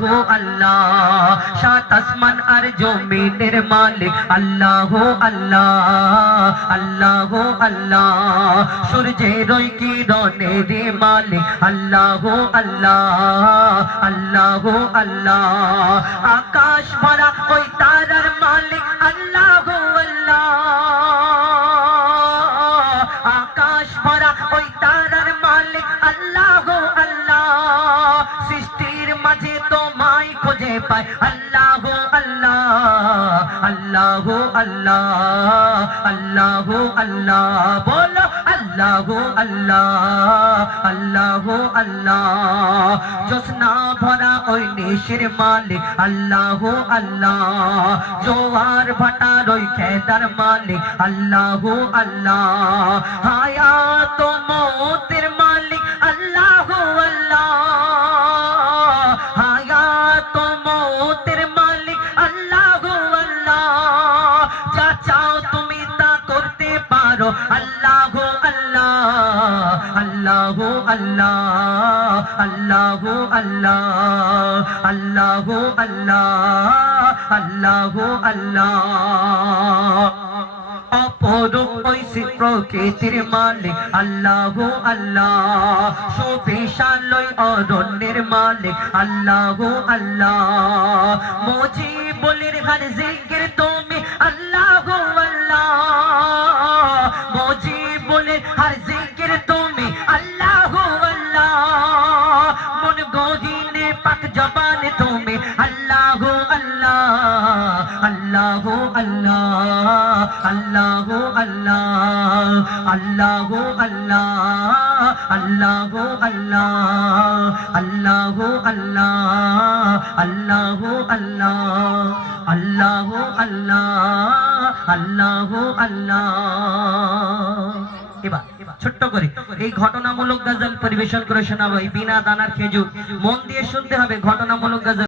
हो अल्लाह सात आसमान और जमीনের मालिक अल्लाह हो अल्लाह अल्लाह हो अल्लाह सूरजेर किरणेर मालिक अल्लाह हो अल्लाह अल्लाह हो अल्लाह आकाश भरा ओई तारार मालिक अल्लाह हो अल्लाह आकाश भरा ओई तारार मालिक अल्लाह हो अल्लाह सृष्टिर माझे তোমায় খুঁজে পাই আল্লাহ হো আল্লাহ আল্লাহ হো আল্লাহ আল্লাহ হো আল্লাহ বলো আল্লাহ হো আল্লাহ আল্লাহ হো আল্লাহ জোসনা ভরা ওই নিশির মালিক আল্লাহ হো আল্লাহ জোয়ার ভাটার ওই খেদার মালিক আল্লাহ হো আল্লাহ হায়াত ও মওতের মালিক আল্লাহ হো আল্লাহ হায়াত ও মওতের মালিক আল্লাহ হো আল্লাহ যা চাও তুমি তা করতে পারো আল্লাহ হো আল্লাহ আল্লাহ হো আল্লাহ আল্লাহ হো আল্লাহ আল্লাহ হো আল্লাহ আল্লাহ হো আল্লাহ অপরূপ ওই প্রকৃতির মালিক আল্লাহ হো আল্লাহ সুবিশালয় অরণ্যের মালিক আল্লাহ হো আল্লাহ মুজিবুলের হর জিকির তুমি আল্লাহ হো আল্লাহ মুজিবুলের হর জিকির তুমি আল্লাহ হো আল্লাহ মন গহীনে পাক জবানে তুমি আল্লাহ হো আল্লাহ আল্লাহ হো আল্লাহ अल्लाह हो अल्लाह अल्लाह हो अल्लाह अल्लाह हो अल्लाह अल्लाह हो अल्लाह अल्लाह हो अल्लाह अल्लाह हो अल्लाह अल्लाह हो अल्लाह এবার ছোট্ট করে এই ঘটনামূলক গজল পরিবেশন করে শোনাবো এই বিনা দানার খেজুর মন দিয়ে শুনতে হবে ঘটনামূলক গজল